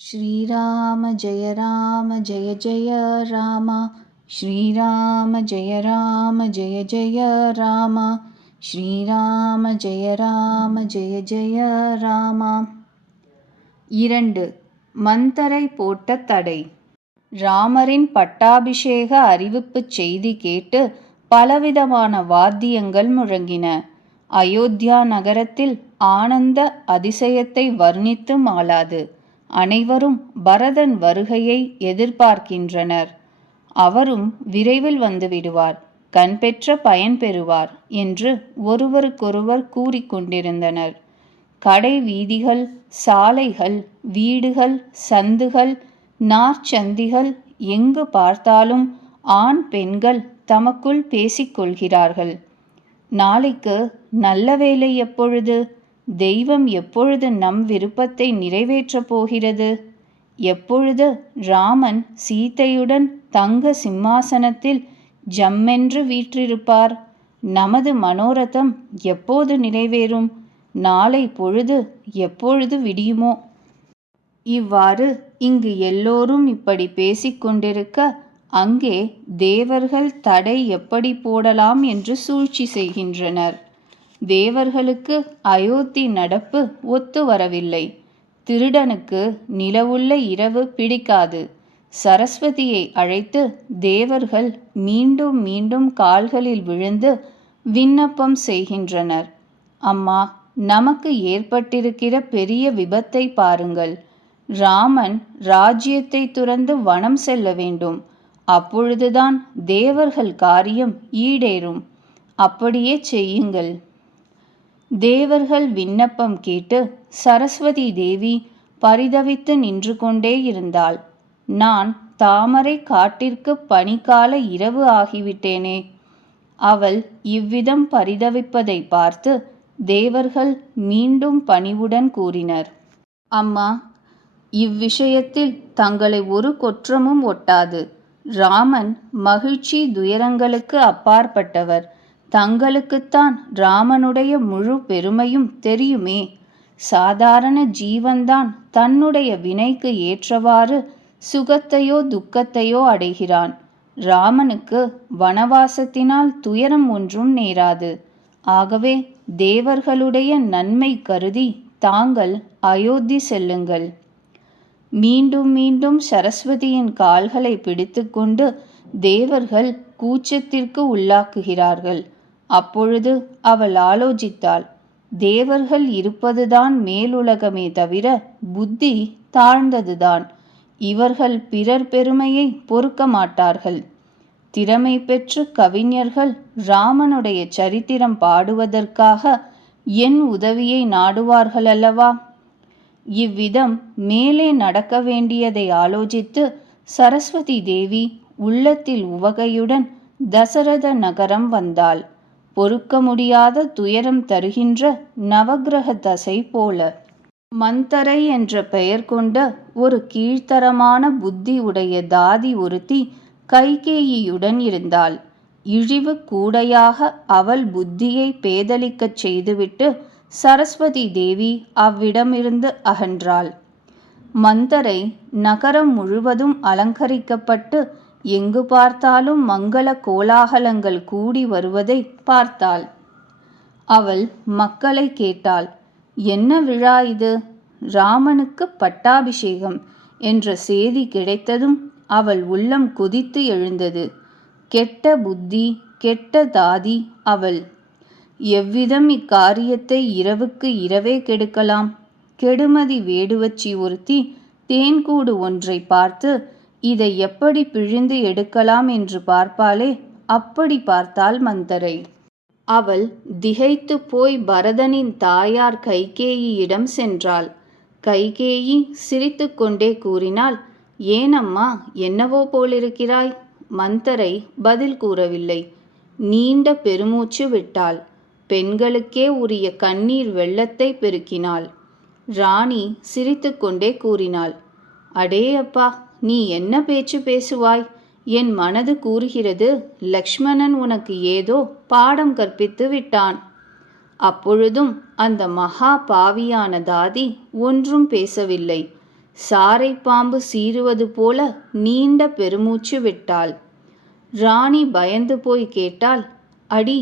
श्रीराम जय जय राम। श्रीराम जय जय राम। श्रीराम जय जय राम। 2. மந்தரை போட்ட தடை. ராமரின் பட்டாபிஷேக அறிவிப்புச் செய்தி கேட்டு பலவிதமான வாத்தியங்கள் முழங்கின. அயோத்தியா நகரத்தில் ஆனந்த அதிசயத்தை வர்ணித்து மாளாது. அனைவரும் பரதன் வருகையை எதிர்பார்க்கின்றனர். அவரும் விரைவில் வந்துவிடுவார், கண்பெற்ற பயன் பெறுவார் என்று ஒருவருக்கொருவர் கூறிக்கொண்டிருந்தனர். கடை வீதிகள், சாலைகள், வீடுகள், சந்துகள், நார்ச்சந்திகள், எங்கு பார்த்தாலும் ஆண் பெண்கள் தமக்குள் பேசிக்கொள்கிறார்கள். நாளைக்கு நல்ல வேளை எப்பொழுது? தெய்வம் எப்பொழுது நம் விருப்பத்தை நிறைவேற்றப் போகிறது? எப்பொழுது ராமன் சீதையுடன் தங்க சிம்மாசனத்தில் ஜம்மென்று வீற்றிருப்பார்? நமது மனோரதம் எப்போது நிறைவேறும்? நாளை பொழுது எப்பொழுது விடியுமோ? இவ்வாறு இங்கு எல்லோரும் இப்படி பேசிக்கொண்டிருக்க, அங்கே தேவர்கள் தடை எப்படி போடலாம் என்று சூழ்ச்சி செய்கின்றனர். தேவர்களுக்கு அயோத்தி நடப்பு ஒத்து வரவில்லை. திருடனுக்கு நிலவுள்ள இரவு பிடிக்காது. சரஸ்வதியை அழைத்து தேவர்கள் மீண்டும் மீண்டும் கால்களில் விழுந்து விண்ணப்பம் செய்கின்றனர். அம்மா, நமக்கு ஏற்பட்டிருக்கிற பெரிய விபத்தை பாருங்கள். ராமன் ராஜ்யத்தை துறந்து வனம் செல்ல வேண்டும். அப்பொழுதுதான் தேவர்கள் காரியம் ஈடேறும். அப்படியே செய்யுங்கள். தேவர்கள் விண்ணப்பம் கேட்டு சரஸ்வதி தேவி பரிதவித்து நின்று கொண்டே இருந்தாள். நான் தாமரை காட்டிற்கு பனிக்கால இரவு ஆகிவிட்டேனே. அவள் இவ்விதம் பரிதவிப்பதை பார்த்து தேவர்கள் மீண்டும் பணிவுடன் கூறினர். அம்மா, இவ்விஷயத்தில் தங்களை ஒரு குற்றமும் ஒட்டாது. ராமன் மகிழ்ச்சி துயரங்களுக்கு அப்பாற்பட்டவர். தங்களுக்குத்தான் ராமனுடைய முழு பெருமையும் தெரியுமே. சாதாரண ஜீவன்தான் தன்னுடைய வினைக்கு ஏற்றவாறு சுகத்தையோ துக்கத்தையோ அடைகிறான். ராமனுக்கு வனவாசத்தினால் துயரம் ஒன்றும் நேராது. ஆகவே தேவர்களுடைய நன்மை கருதி தாங்கள் அயோத்தி செல்லுங்கள். மீண்டும் மீண்டும் சரஸ்வதியின் கால்களை பிடித்துக்கொண்டு தேவர்கள் கூச்சத்திற்கு உள்ளாக்குகிறார்கள். அப்பொழுது அவள் ஆலோசித்தாள். தேவர்கள் இருப்பதுதான் மேலுலகமே தவிர புத்தி தாழ்ந்ததுதான். இவர்கள் பிறர் பெருமையை பொறுக்க மாட்டார்கள். திறமை பெற்ற கவிஞர்கள் ராமனுடைய சரித்திரம் பாடுவதற்காக என் உதவியை நாடுவார்கள் அல்லவா? இவ்விதம் மேலே நடக்க வேண்டியதை ஆலோசித்து சரஸ்வதி தேவி உள்ளத்தில் உவகையுடன் தசரத நகரம் வந்தாள். பொறுக்க முடியாத துயரம் தருகின்ற நவக்கிரக தசை போல. மந்தரை என்ற பெயர் கொண்ட ஒரு கீழ்த்தரமான புத்தி உடைய தாதி ஒருத்தி கைகேயியுடன் இருந்தாள். இழிவு கூடையாக அவள் புத்தியை பேதலிக்கச் செய்துவிட்டு சரஸ்வதி தேவி அவ்விடமிருந்து அகன்றாள். மந்தரை நகரம் முழுவதும் அலங்கரிக்கப்பட்டு எங்கு பார்த்தாலும் மங்கள கோலாகலங்கள் கூடி வருவதை பார்த்தாள். அவள் மக்களை கேட்டாள். என்ன விழா இது? ராமனுக்கு பட்டாபிஷேகம் என்ற செய்தி கிடைத்ததும் அவள் உள்ளம் கொதித்து எழுந்தது. கெட்ட புத்தி, கெட்ட தாதி அவள். எவ்விதம் இக்காரியத்தை இரவுக்கு இரவே கெடுக்கலாம்? கெடுமதி வேடுவச்சி ஒருத்தி தேன்கூடு ஒன்றை பார்த்து இதை எப்படி பிழிந்து எடுக்கலாம் என்று பார்ப்பாளே, அப்படி பார்த்தாள் மந்தரை. அவள் திகைத்து போய் பரதனின் தாயார் கைகேயியிடம் சென்றாள். கைகேயி சிரித்து கொண்டே கூறினாள், ஏனம்மா, என்னவோ போலிருக்கிறாய்? மந்தரை பதில் கூறவில்லை. நீண்ட பெருமூச்சு விட்டாள். பெண்களுக்கே உரிய கண்ணீர் வெள்ளத்தை பெருக்கினாள். ராணி சிரித்து கொண்டே கூறினாள், அடே அப்பா, நீ என்ன பேச்சு பேசுவாய்? என் மனது கூறுகிறது, லக்ஷ்மணன் உனக்கு ஏதோ பாடம் கற்பித்து விட்டான். அப்பொழுதும் அந்த மகா பாவியான தாதி ஒன்றும் பேசவில்லை. சாரை பாம்பு சீறுவது போல நீண்ட பெருமூச்சு விட்டாள். ராணி பயந்து போய் கேட்டாள், அடி,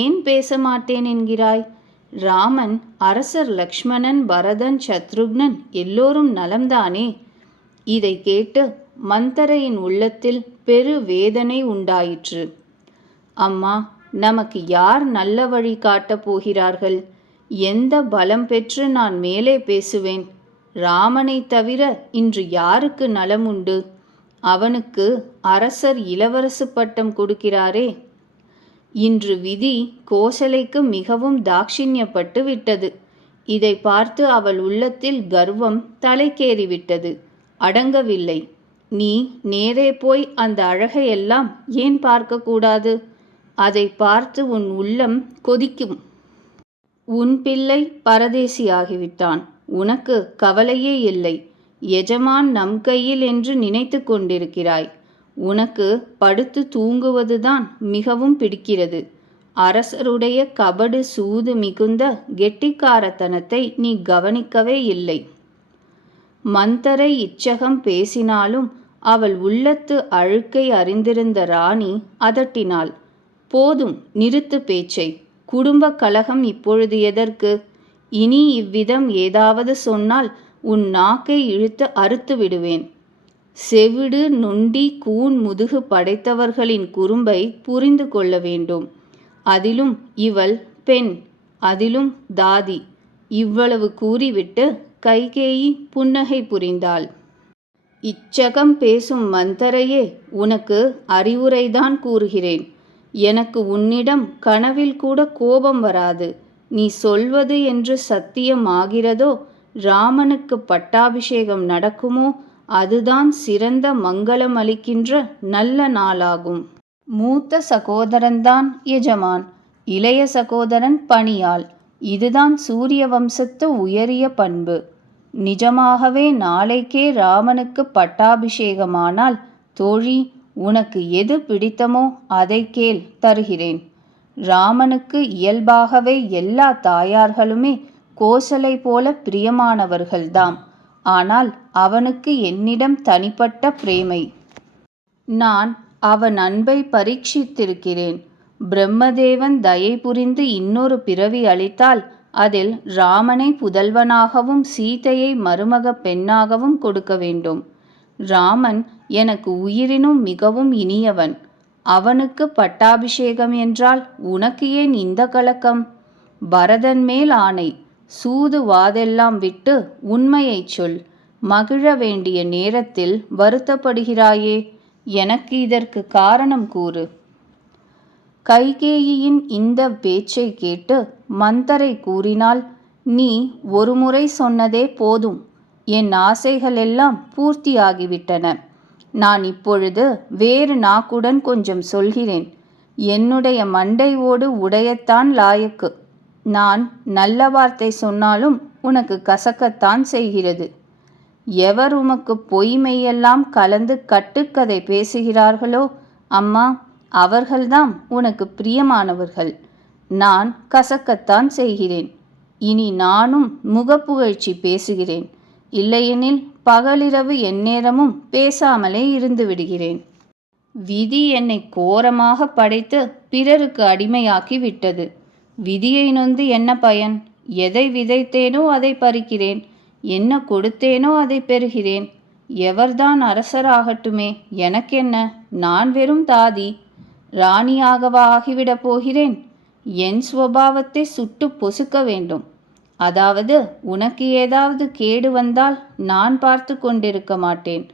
ஏன் பேச மாட்டேன் என்கிறாய்? ராமன், அரசர் லக்ஷ்மணன், பரதன், சத்ருக்னன் எல்லோரும் நலம்தானே? இதை கேட்டு மந்தரையின் உள்ளத்தில் பெரு வேதனை உண்டாயிற்று. அம்மா, நமக்கு யார் நல்ல வழி காட்டப் போகிறார்கள்? எந்த பலம் பெற்று நான் மேலே பேசுவேன்? ராமனை தவிர இன்று யாருக்கு நலம் உண்டு? அவனுக்கு அரசர் இளவரசு பட்டம் கொடுக்கிறாரே. இன்று விதி கோசலைக்கு மிகவும் தாட்சிண்யப்பட்டு விட்டது. இதை பார்த்து அவள் உள்ளத்தில் கர்வம் தலைக்கேறிவிட்டது. அடங்கவில்லை. நீ நேரே போய் அந்த அழகையெல்லாம் ஏன் பார்க்கக்கூடாது? அதை பார்த்து உன் உள்ளம் கொதிக்கும். உன் பிள்ளை பரதேசியாகிவிட்டான். உனக்கு கவலையே இல்லை. எஜமான் நம் கையில் என்று நினைத்து கொண்டிருக்கிறாய். உனக்கு படுத்து தூங்குவதுதான் மிகவும் பிடிக்கிறது. அரசருடைய கபடு சூது மிகுந்த கெட்டிக்காரத்தனத்தை நீ கவனிக்கவே இல்லை. மந்தரை இச்சகம் பேசினாலும் அவள் உள்ளத்து அழுக்கை அறிந்திருந்த ராணி அதட்டினாள். போதும், நிறுத்து பேச்சை. குடும்ப கலகம் இப்பொழுது எதற்கு? இனி இவ்விதம் ஏதாவது சொன்னால் உன் நாக்கை இழுத்து அறுத்து விடுவேன். செவிடு நொண்டி கூன் முதுகு படைத்தவர்களின் குறும்பை புரிந்து கொள்ள வேண்டும். அதிலும் இவள் பெண், அதிலும் தாதி. இவ்வளவு கூறிவிட்டு கைகேயி புன்னகை புரிந்தாள். இச்சகம் பேசும் மந்தரையே, உனக்கு அறிவுரைதான் கூறுகிறேன். எனக்கு உன்னிடம் கனவில் கூட கோபம் வராது. நீ சொல்வது என்று சத்தியம் ஆகிறதோ, ராமனுக்கு பட்டாபிஷேகம் நடக்குமோ, அதுதான் சிறந்த மங்களம் அளிக்கின்ற நல்ல நாளாகும். மூத்த சகோதரன்தான் எஜமான், இளைய சகோதரன் பணியாள். இதுதான் சூரிய வம்சத்து உயரிய பண்பு. நிஜமாகவே நாளைக்கே ராமனுக்கு பட்டாபிஷேகமானால், தோழி, உனக்கு எது பிடித்தமோ அதை கேள், தருகிறேன். ராமனுக்கு இயல்பாகவே எல்லா தாயார்களுமே கோசலை போல பிரியமானவர்கள்தாம். ஆனால் அவனுக்கு என்னிடம் தனிப்பட்ட பிரேமை. நான் அவன் அன்பை பரீட்சித்திருக்கிறேன். பிரம்மதேவன் தயை புரிந்து இன்னொரு பிறவி அளித்தால் அதில் ராமனை புதல்வனாகவும் சீதையை மருமக பெண்ணாகவும் கொடுக்க வேண்டும். ராமன் எனக்கு உயிரினும் மிகவும் இனியவன். அவனுக்கு பட்டாபிஷேகம் என்றால் உனக்கு ஏன் இந்த கலக்கம்? பரதன் மேல் ஆணை, சூது வாதெல்லாம் விட்டு உண்மையைச் சொல். மகிழ வேண்டிய நேரத்தில் வருத்தப்படுகிறாயே, எனக்கு இதற்கு காரணம் கூறு. கைகேயியின் இந்த பேச்சை கேட்டு மந்தரை கூறினாள், நீ ஒருமுறை சொன்னதே போதும். என் ஆசைகளெல்லாம் பூர்த்தியாகிவிட்டன. நான் இப்பொழுது வேறு நாக்குடன் கொஞ்சம் சொல்கிறேன். என்னுடைய மண்டை ஓடு உடையத்தான் லாயக்கு. நான் நல்ல வார்த்தை சொன்னாலும் உனக்கு கசக்கத்தான் செய்கிறது. எவர் உமக்கு பொய்மையெல்லாம் கலந்து கட்டுக்கதை பேசுகிறார்களோ, அம்மா, அவர்கள்தான் உனக்கு பிரியமானவர்கள். நான் கசக்கத்தான் செய்கிறேன். இனி நானும் முகப்புகழ்ச்சி பேசுகிறேன். இல்லையெனில் பகலிரவு எந்நேரமும் பேசாமலே இருந்து விடுகிறேன். விதி என்னை கோரமாக படைத்து பிறருக்கு அடிமையாக்கி விட்டது. விதியை நொந்து என்ன பயன்? எதை விதைத்தேனோ அதை பறிக்கிறேன். என்ன கொடுத்தேனோ அதை பெறுகிறேன். எவர்தான் அரசராகட்டுமே, எனக்கென்ன? நான் வெறும் தாதி. ராணியாகவா ஆகிவிடப் போகிறேன்? என் சுபாவத்தை சுட்டு பொசுக்க வேண்டும். அதாவது உனக்கு ஏதாவது கேடு வந்தால் நான் பார்த்து கொண்டிருக்க மாட்டேன்.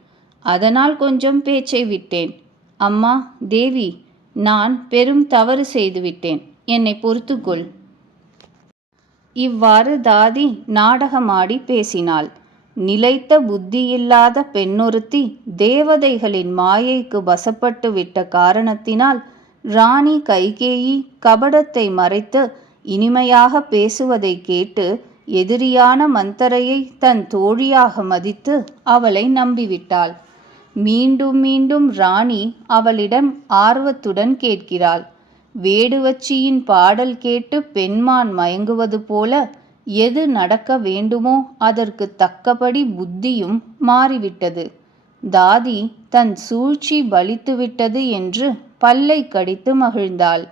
அதனால் கொஞ்சம் பேச்சை விட்டேன். அம்மா தேவி, நான் பெரும் தவறு செய்துவிட்டேன். என்னை பொறுத்துக்கொள். இவ்வாறு தாதி நாடகமாடி பேசினாள். நிலைத்த புத்தியில்லாத பெண்ணொருத்தி தேவதைகளின் மாயைக்கு வசப்பட்டு விட்ட காரணத்தினால் ராணி கைகேயி கபடத்தை மறைத்து இனிமையாக பேசுவதை கேட்டு எதிரியான மந்தரையை தன் தோழியாக மதித்து அவளை நம்பிவிட்டாள். மீண்டும் மீண்டும் ராணி அவளிடம் ஆர்வத்துடன் கேட்கிறாள். வேடுவச்சியின் பாடல் கேட்டு பெண்மான் மயங்குவது போல எது நடக்க வேண்டுமோ அதற்கு தக்கபடி புத்தியும் மாறிவிட்டது. தாதி தன் சூழ்ச்சி பலித்துவிட்டது என்று பல்லை கடித்து மகிழ்ந்தாள்.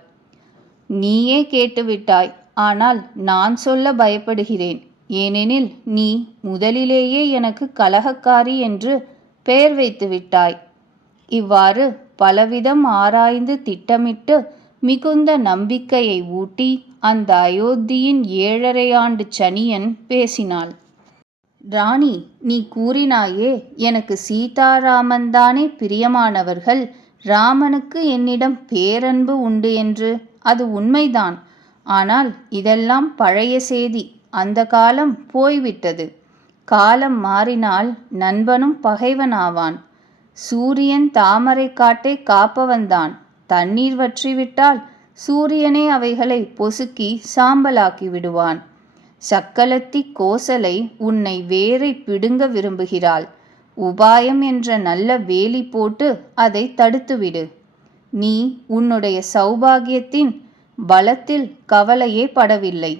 நீயே கேட்டுவிட்டாய். ஆனால் நான் சொல்ல பயப்படுகிறேன். ஏனெனில் நீ முதலிலேயே எனக்கு கலகக்காரி என்று பெயர் வைத்து விட்டாய். இவ்வாறு பலவிதம் ஆராய்ந்து திட்டமிட்டு மிகுந்த நம்பிக்கையை ஊட்டி அந்த அயோத்தியின் 7.5 ஆண்டு சனியன் பேசினாள். ராணி, நீ கூறினாயே, எனக்கு சீதாராமன்தானே பிரியமானவர்கள், ராமனுக்கு என்னிடம் பேரன்பு உண்டு என்று. அது உண்மைதான். ஆனால் இதெல்லாம் பழைய செய்தி. அந்த காலம் போய்விட்டது. காலம் மாறினால் நண்பனும் பகைவனாவான். சூரியன் தாமரை காட்டை காப்பவன்தான். தண்ணீர் வற்றிவிட்டால் சூரியனே அவைகளை பொசுக்கி சாம்பலாக்கி விடுவான். சக்களத்தி கோசலை உன்னை வேரை பிடுங்க விரும்புகிறாள். உபாயம் என்ற நல்ல வேலி போட்டு அதை தடுத்துவிடு. நீ உன்னுடைய சௌபாகியத்தின் பலத்தில் கவலையே படவில்லை.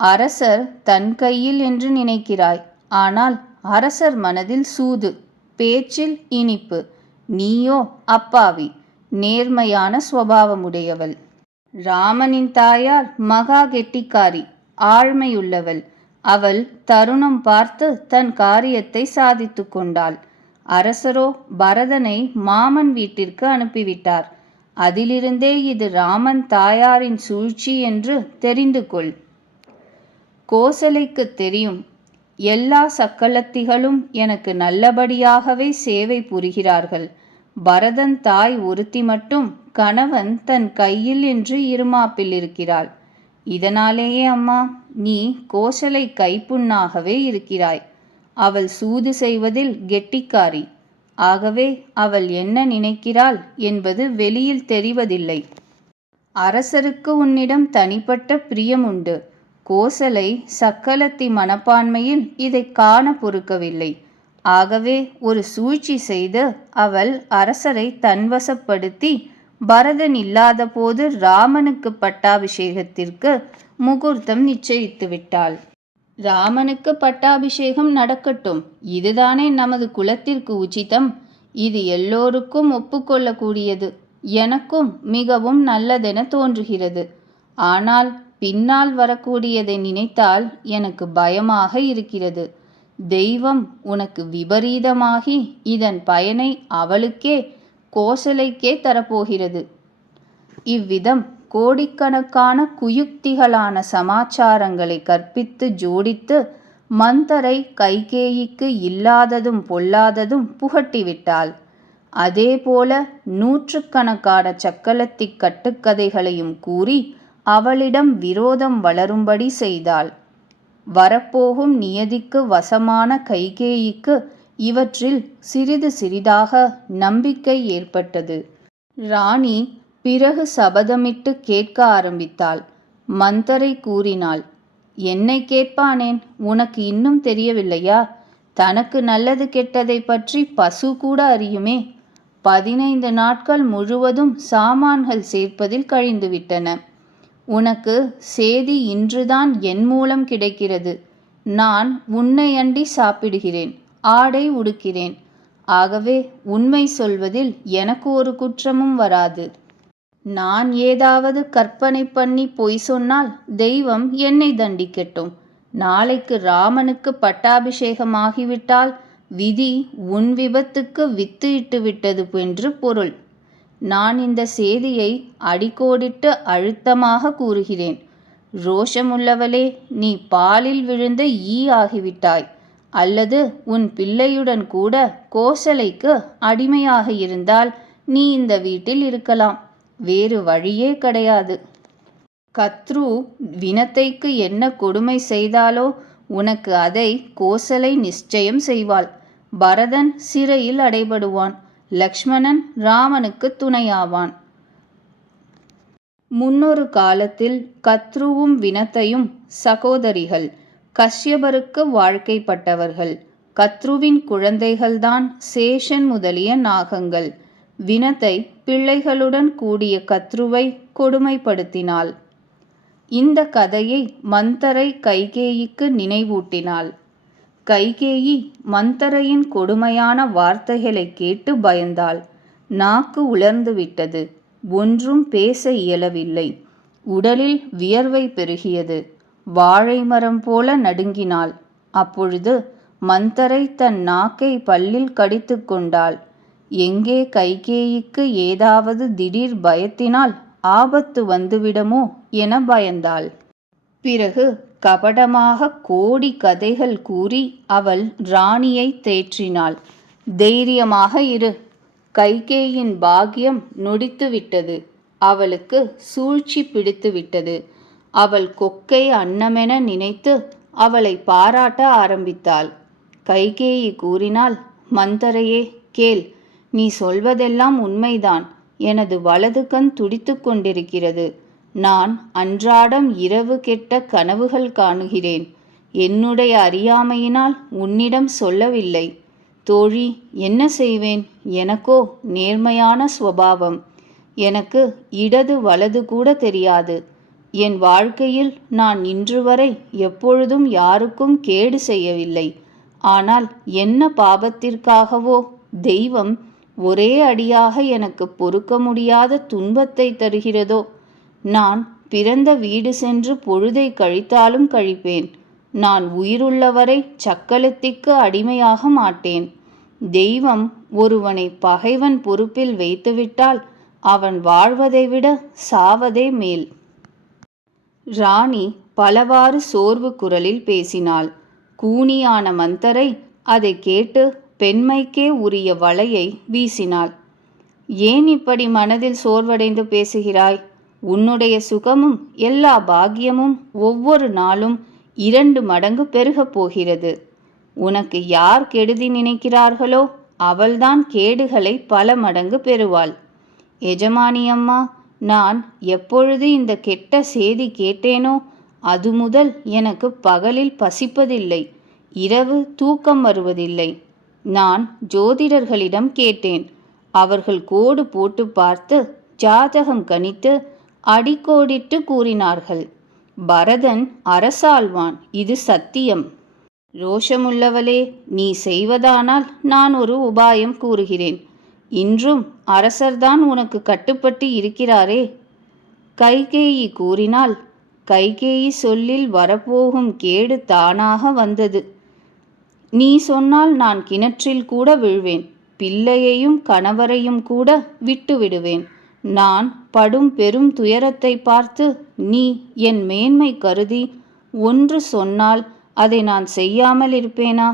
அரசர் தன் கையில் என்று நினைக்கிறாய். ஆனால் அரசர் மனதில் சூது, பேச்சில் இனிப்பு. நீயோ அப்பாவி, நேர்மையான சுபாவமுடையவள். ராமனின் தாயார் மகா கெட்டிக்காரி, ஆழ்மையுள்ளவள். அவள் தருணம் பார்த்து தன் காரியத்தை சாதித்து கொண்டாள். அரசரோ பரதனை மாமன் வீட்டிற்கு அனுப்பிவிட்டார். அதிலிருந்தே இது ராமன் தாயாரின் சூழ்ச்சி என்று தெரிந்து கொள். கோசலைக்கு தெரியும். எல்லா சக்களத்திகளும் எனக்கு நல்லபடியாகவே சேவை புரிகிறார்கள். பரதன் தாய் ஒருத்தி மட்டும் கணவன் தன் கையில் என்று இருமாப்பில் இருக்கிறாள். இதனாலேயே அம்மா, நீ கோசலை கைப்புண்ணாகவே இருக்கிறாய். அவள் சூது செய்வதில் கெட்டிக்காரி. ஆகவே அவள் என்ன நினைக்கிறாள் என்பது வெளியில் தெரிவதில்லை. அரசருக்கு உன்னிடம் தனிப்பட்ட பிரியமுண்டு. கோசலை சக்களத்தி மனப்பான்மையில் இதை காண பொறுக்கவில்லை. ஆகவே ஒரு சூழ்ச்சி செய்து அவள் அரசரை தன்வசப்படுத்தி பரதன் இல்லாத போது ராமனுக்கு பட்டாபிஷேகத்திற்கு முகூர்த்தம் நிச்சயித்து விட்டாள். ராமனுக்கு பட்டாபிஷேகம் நடக்கட்டும். இதுதானே நமது குலத்திற்கு உச்சிதம். இது எல்லோருக்கும் ஒப்புக்கொள்ளக்கூடியது. எனக்கும் மிகவும் நல்லதென தோன்றுகிறது. ஆனால் பின்னால் வரக்கூடியதை நினைத்தால் எனக்கு பயமாக இருக்கிறது. தெய்வம் உனக்கு விபரீதமாகி இதன் பயனை அவளுக்கே, கோசலைக்கே தரப்போகிறது. இவ்விதம் கோடிக்கணக்கான குயுக்திகளான சமாச்சாரங்களை கற்பித்து ஜோடித்து மந்தரை கைகேயிக்கு இல்லாததும் பொல்லாததும் புகட்டிவிட்டாள். அதேபோல நூற்றுக்கணக்கான சக்களத்தி கட்டுக்கதைகளையும் கூறி அவளிடம் விரோதம் வளரும்படி செய்தாள். வரப்போகும் நியதிக்கு வசமான கைகேயிக்கு இவற்றில் சிறிது சிறிதாக நம்பிக்கை ஏற்பட்டது. ராணி பிறகு சபதமிட்டு கேட்க ஆரம்பித்தாள். மந்தரை கூறினாள், என்னை கேட்பானேன்? உனக்கு இன்னும் தெரியவில்லையா? தனக்கு நல்லது கெட்டதை பற்றி பசு கூட அறியுமே. 15 நாட்கள் முழுவதும் சாமான்கள் சேர்ப்பதில் கழிந்துவிட்டன. உனக்கு சேதி இன்றுதான் என் மூலம் கிடைக்கிறது. நான் உன்னை அண்டி சாப்பிடுகிறேன், ஆடை உடுக்கிறேன். ஆகவே உண்மை சொல்வதில் எனக்கு ஒரு குற்றமும் வராது. நான் ஏதாவது கற்பனை பண்ணி பொய் சொன்னால் தெய்வம் என்னை தண்டிக்கட்டும். நாளைக்கு ராமனுக்கு பட்டாபிஷேகமாகிவிட்டால் விதி உன் விபத்துக்கு வித்து இட்டு விட்டது என்று பொருள். நான் இந்த செய்தியை அடிக்கோடிட்டு அழுத்தமாக கூறுகிறேன். ரோஷமுள்ளவளே, நீ பாலில் விழுந்த ஈ ஆகிவிட்டாய். அல்லது உன் பிள்ளையுடன் கூட கோசலைக்கு அடிமையாக இருந்தால் நீ இந்த வீட்டில் இருக்கலாம். வேறு வழியே கிடையாது. கத்ரு வினத்தைக்கு என்ன கொடுமை செய்தாலோ உனக்கு அதை கோசலை நிச்சயம் செய்வாள். பரதன் சிறையில் அடைபடுவான். லக்ஷ்மணன் ராமனுக்கு துணையாவான். முன்னொரு காலத்தில் கத்ருவும் வினத்தையும் சகோதரிகள். கஷ்யபருக்கு வாழ்க்கைப்பட்டவர்கள். கத்ருவின் குழந்தைகள்தான் சேஷன் முதலிய நாகங்கள். வினத்தை பிள்ளைகளுடன் கூடிய கத்ருவை கொடுமைப்படுத்தினாள். இந்த கதையை மந்தரை கைகேயிக்கு நினைவூட்டினாள். கைகேயி மந்தரையின் கொடுமையான வார்த்தைகளை கேட்டு பயந்தாள். நாக்கு உலர்ந்துவிட்டது. ஒன்றும் பேச இயலவில்லை. உடலில் வியர்வை பெருகியது. வாழை மரம் போல நடுங்கினாள். அப்பொழுது மந்தரை தன் நாக்கை பல்லில் கடித்து கொண்டாள். எங்கே கைகேயிக்கு ஏதாவது திடீர் பயத்தினால் ஆபத்து வந்துவிடுமோ என பயந்தாள். பிறகு கபடமாக கோடி கதைகள் கூறி அவள் ராணியை தேற்றினாள். தைரியமாக இரு. கைகேயின் பாக்கியம் நொடித்துவிட்டது. அவளுக்கு சூழ்ச்சி பிடித்துவிட்டது. அவள் கொக்கை அன்னமென நினைத்து அவளை பாராட்ட ஆரம்பித்தாள். கைகேயி கூறினாள், மந்தரையே கேள், நீ சொல்வதெல்லாம் உண்மைதான். எனது வலது கண் துடித்து கொண்டிருக்கிறது. நான் அன்றாடம் இரவு கெட்ட கனவுகள் காணுகிறேன். என்னுடைய அறியாமையினால் உன்னிடம் சொல்லவில்லை. தோழி, என்ன செய்வேன்? எனக்கோ நேர்மையான சுபாவம். எனக்கு இடது வலது கூட தெரியாது. என் வாழ்க்கையில் நான் இன்று வரை எப்பொழுதும் யாருக்கும் கேடு செய்யவில்லை. ஆனால் என்ன பாபத்திற்காகவோ தெய்வம் ஒரே அடியாக எனக்கு பொறுக்க முடியாத துன்பத்தை தருகிறதோ? நான் பிறந்த வீடு சென்று பொழுதை கழித்தாலும் கழிப்பேன். நான் உயிருள்ளவரை சக்களத்திற்கு அடிமையாக மாட்டேன். தெய்வம் ஒருவனை பகைவன் பொறுப்பில் வைத்துவிட்டால் அவன் வாழ்வதை விட சாவதே மேல். ராணி பலவாறு சோர்வு குரலில் பேசினாள். கூனியான மந்தரை அதை கேட்டு பெண்மைக்கே உரிய வலையை வீசினாள். ஏன் இப்படி மனதில் சோர்வடைந்து பேசுகிறாய்? உன்னுடைய சுகமும் எல்லா பாக்கியமும் ஒவ்வொரு நாளும் 2 மடங்கு பெருகப் போகிறது. உனக்கு யார் கெடுதி நினைக்கிறார்களோ அவள்தான் கேடுகளை பல மடங்கு பெறுவாள். எஜமானியம்மா, நான் எப்பொழுது இந்த கெட்ட செய்தி கேட்டேனோ அது முதல் எனக்கு பகலில் பசிப்பதில்லை, இரவு தூக்கம் வருவதில்லை. நான் ஜோதிடர்களிடம் கேட்டேன். அவர்கள் கோடு போட்டு பார்த்து ஜாதகம் கணித்து அடிக்கோடிட்டு கூறினார்கள். பரதன் அரசாள்வான், இது சத்தியம். ரோஷமுள்ளவளே, நீ செய்வதானால் நான் ஒரு உபாயம் கூறுகிறேன். இன்றும் அரசர்தான் உனக்கு கட்டுப்பட்டு இருக்கிறாரே. கைகேயி கூறினாள். கைகேயி சொல்லில் வரப்போகும் கேடு தானாக வந்தது. நீ சொன்னால் நான் கிணற்றில் கூட விழுவேன். பிள்ளையையும் கணவரையும் கூட விட்டு விடுவேன். நான் படும் பெரும் துயரத்தை பார்த்து நீ என் மேன்மை கருதி ஒன்று சொன்னால் அதை நான் செய்யாமல் இருப்பேனா?